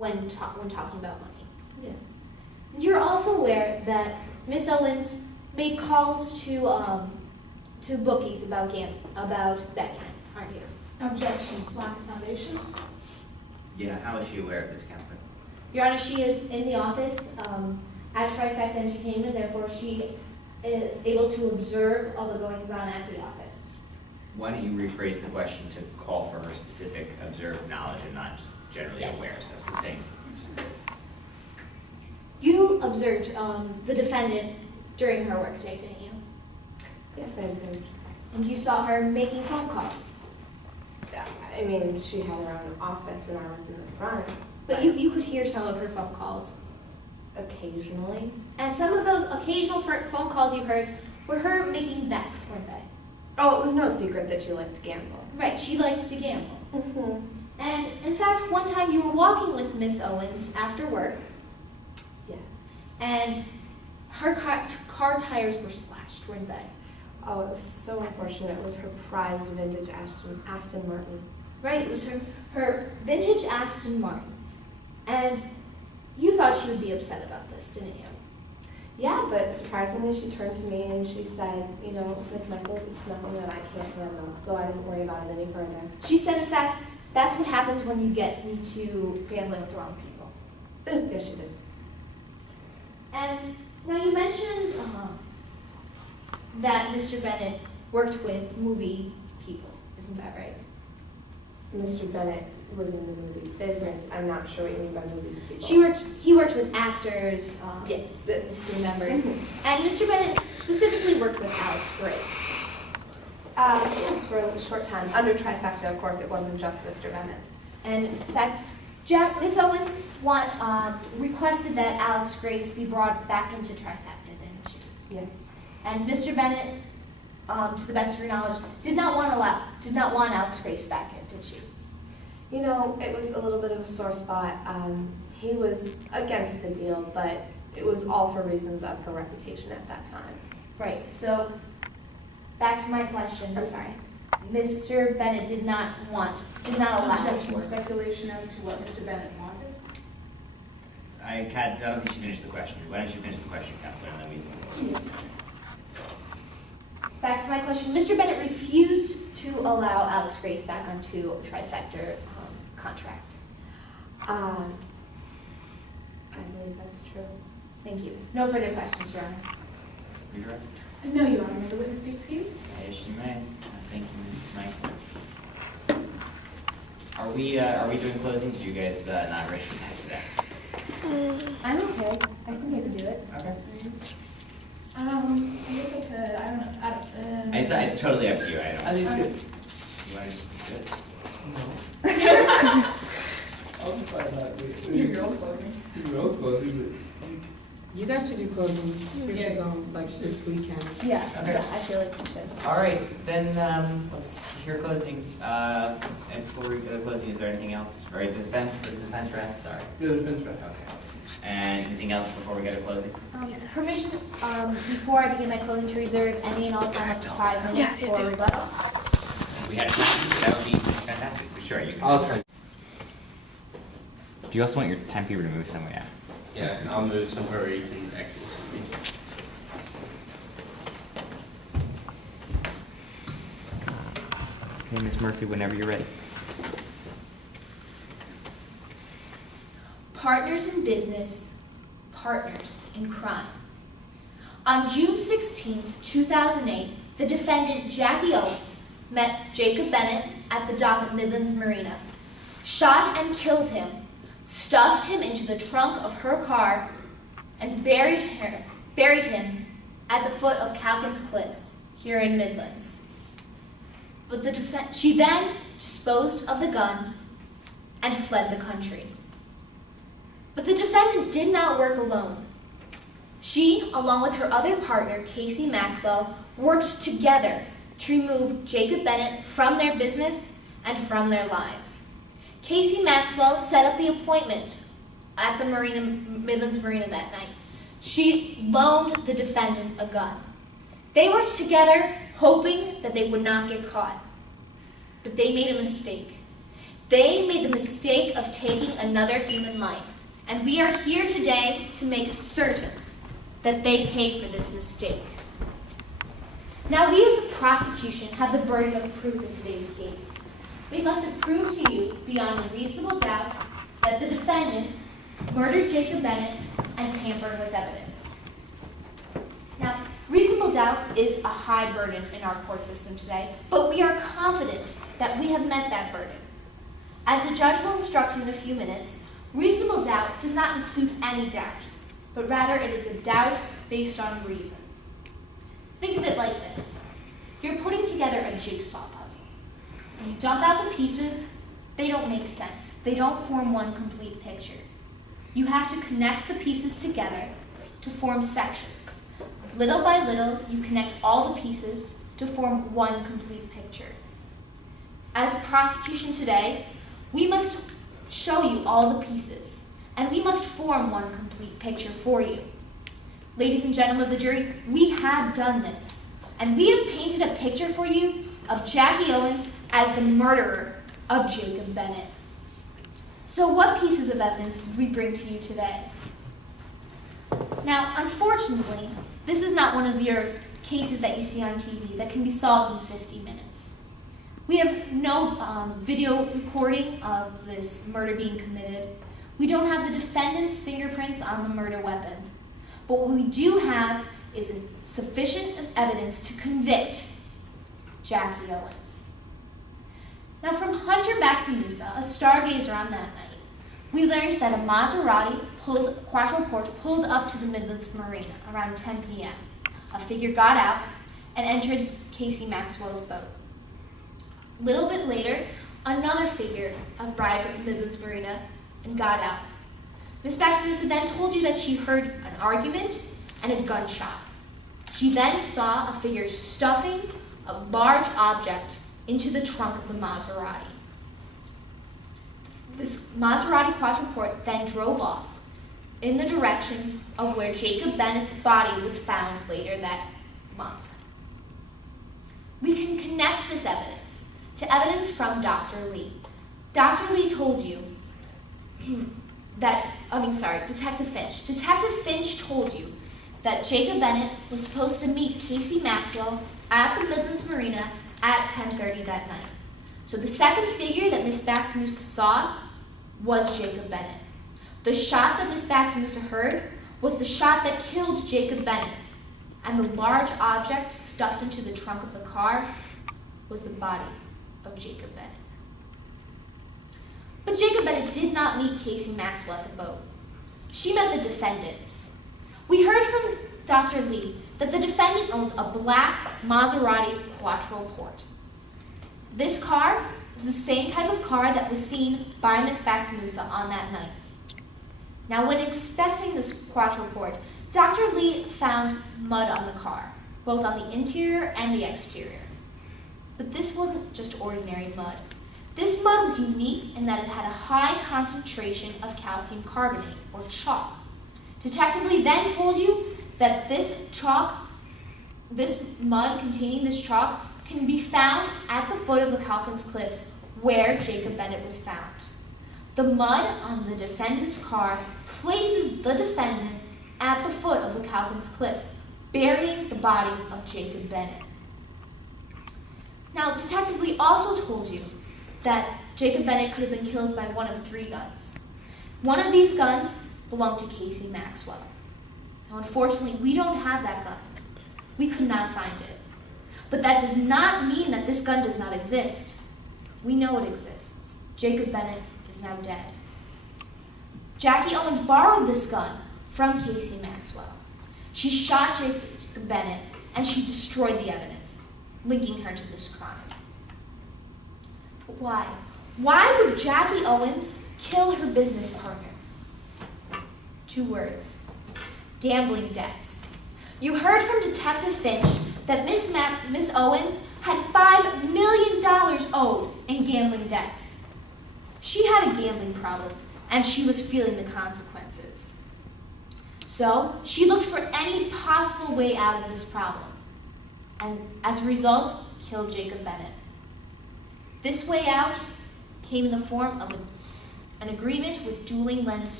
when talking about money. Yes. And you're also aware that Miss Owens made calls to bookies about betting, aren't you? Objection. Lack of foundation. Yeah, how is she aware of this, Counselor? Your Honor, she is in the office at Trifecta Entertainment, therefore she is able to observe all the goings-on at the office. Why don't you rephrase the question to call for her specific observed knowledge and not just generally Yes. aware, so sustain. You observed the defendant during her workday, didn't you? Yes, I observed. And you saw her making phone calls. I mean, she had her own office and I was in the front. But you could hear some of her phone calls. Occasionally. And some of those occasional phone calls you heard were her making bets, weren't they? Oh, it was no secret that she liked to gamble. Right, she likes to gamble. Mm-hmm. And in fact, one time you were walking with Miss Owens after work, Yes. and her car tires were slashed, weren't they? Oh, it was so unfortunate. It was her prized vintage Aston Martin. Right, it was her vintage Aston Martin. And you thought she would be upset about this, didn't you? Yeah, but surprisingly, she turned to me and she said, you know, Miss Michaels, it's nothing that I can't handle, so I didn't worry about it any further. She said, in fact, that's what happens when you get into gambling with the wrong people. Yes, she did. And now you mentioned that Mr. Bennett worked with movie people, isn't that right? Mr. Bennett was in the movie business. I'm not sure what you mean by movie people. He worked with actors, Yes. crew members, and Mr. Bennett specifically worked with Alex Grace. Yes, for a short time. Under Trifecta, of course, it wasn't just Mr. Bennett. And in fact, Miss Owens requested that Alex Grace be brought back into Trifecta, didn't she? Yes. And Mr. Bennett, to the best of your knowledge, did not want Alex Grace back in, did she? You know, it was a little bit of a sore spot. He was against the deal, but it was all for reasons of her reputation at that time. Right, so back to my question. I'm sorry. Mr. Bennett did not allow it to Objection, work. speculation as to what Mr. Bennett wanted. I don't think she finished the question. Why don't you finish the question, Counselor, and then we can... Back to my question. Mr. Bennett refused to allow Alex Grace back onto a Trifecta contract. I believe that's true. Thank you. No further questions, Your Honor. You right? No, Your Honor, may the witness be excused? Yes, you may. Thank you, Ms. Michael. Are we doing closing? Did you guys not ready for that? I'm okay. I think I can do it. Okay. I guess I could, I don't know, It's totally up to you. I don't. I think it's good. You want to do it? No. I'll just find out. Your own clothing. Your own clothing, You guys should do closings. We should go like this weekend. Yeah, Okay. I feel like we should. All right, then let's hear closings. And before we go to closing, is there anything else? Or does the defense rest? Sorry. the defense rest. Okay. And anything else before we go to closing? Permission, before I begin my closing, to reserve any and all time up to 5 minutes for rebuttal. We had a question. That would be fantastic. Sure, you can. I'll try. Do you also want your timekeeper to move somewhere? Yeah, and I'll move somewhere where you can actually see me. Okay, Ms. Murphy, whenever you're ready. Partners in business, partners in crime. On June 16, 2008, the defendant, Jackie Owens, met Jacob Bennett at the dock at Midlands Marina, shot and killed him, stuffed him into the trunk of her car, and buried him at the foot of Calkins Cliffs here in Midlands. But she then disposed of the gun and fled the country. But the defendant did not work alone. She, along with her other partner, Casey Maxwell, worked together to remove Jacob Bennett from their business and from their lives. Casey Maxwell set up the appointment at the Midlands Marina that night. She loaned the defendant a gun. They worked together, hoping that they would not get caught. But they made a mistake. They made the mistake of taking another human life, and we are here today to make certain that they pay for this mistake. Now, we as the prosecution have the burden of proof in today's case. We must have proved to you beyond a reasonable doubt that the defendant murdered Jacob Bennett and tampered with evidence. Now, reasonable doubt is a high burden in our court system today, but we are confident that we have met that burden. As the judge will instruct you in a few minutes, reasonable doubt does not include any doubt, but rather it is a doubt based on reason. Think of it like this. You're putting together a jigsaw puzzle. When you dump out the pieces, they don't make sense. They don't form one complete picture. You have to connect the pieces together to form sections. Little by little, you connect all the pieces to form one complete picture. As a prosecution today, we must show you all the pieces, and we must form one complete picture for you. Ladies and gentlemen of the jury, we have done this, and we have painted a picture for you of Jackie Owens as the murderer of Jacob Bennett. So what pieces of evidence did we bring to you today? Now, unfortunately, this is not one of your cases that you see on TV that can be solved in 50 minutes. We have no video recording of this murder being committed. We don't have the defendant's fingerprints on the murder weapon. But what we do have is sufficient evidence to convict Jackie Owens. Now, from Hunter Maximusa, a stargazer on that night, we learned that a Maserati Quattroporte pulled up to the Midlands Marina around 10 p.m. A figure got out and entered Casey Maxwell's boat. A little bit later, another figure arrived at the Midlands Marina and got out. Miss Maximusa then told you that she heard an argument and a gunshot. She then saw a figure stuffing a large object into the trunk of the Maserati. This Maserati Quattroporte then drove off in the direction of where Jacob Bennett's body was found later that month. We can connect this evidence to evidence from Dr. Lee. Dr. Lee told you Detective Finch. Detective Finch told you that Jacob Bennett was supposed to meet Casey Maxwell at the Midlands Marina at 10:30 that night. So the second figure that Miss Maximusa saw was Jacob Bennett. The shot that Miss Maximusa heard was the shot that killed Jacob Bennett, and the large object stuffed into the trunk of the car was the body of Jacob Bennett. But Jacob Bennett did not meet Casey Maxwell at the boat. She met the defendant. We heard from Dr. Lee that the defendant owns a black Maserati Quattroporte. This car is the same type of car that was seen by Miss Maximusa on that night. Now, when inspecting this Quattroporte, Dr. Lee found mud on the car, both on the interior and the exterior. But this wasn't just ordinary mud. This mud was unique in that it had a high concentration of calcium carbonate, or chalk. Detective Lee then told you that this mud containing this chalk can be found at the foot of the Calkins Cliffs where Jacob Bennett was found. The mud on the defendant's car places the defendant at the foot of the Calkins Cliffs, burying the body of Jacob Bennett. Now, Detective Lee also told you that Jacob Bennett could have been killed by one of 3 guns. One of these guns belonged to Casey Maxwell. Now, unfortunately, we don't have that gun. We could not find it. But that does not mean that this gun does not exist. We know it exists. Jacob Bennett is now dead. Jackie Owens borrowed this gun from Casey Maxwell. She shot Jacob Bennett and she destroyed the evidence, linking her to this crime. But why? Why would Jackie Owens kill her business partner? 2 words: gambling debts. You heard from Detective Finch that Miss Owens had $5 million owed in gambling debts. She had a gambling problem, and she was feeling the consequences. So she looked for any possible way out of this problem, and as a result, killed Jacob Bennett. This way out came in the form of an agreement with dueling lens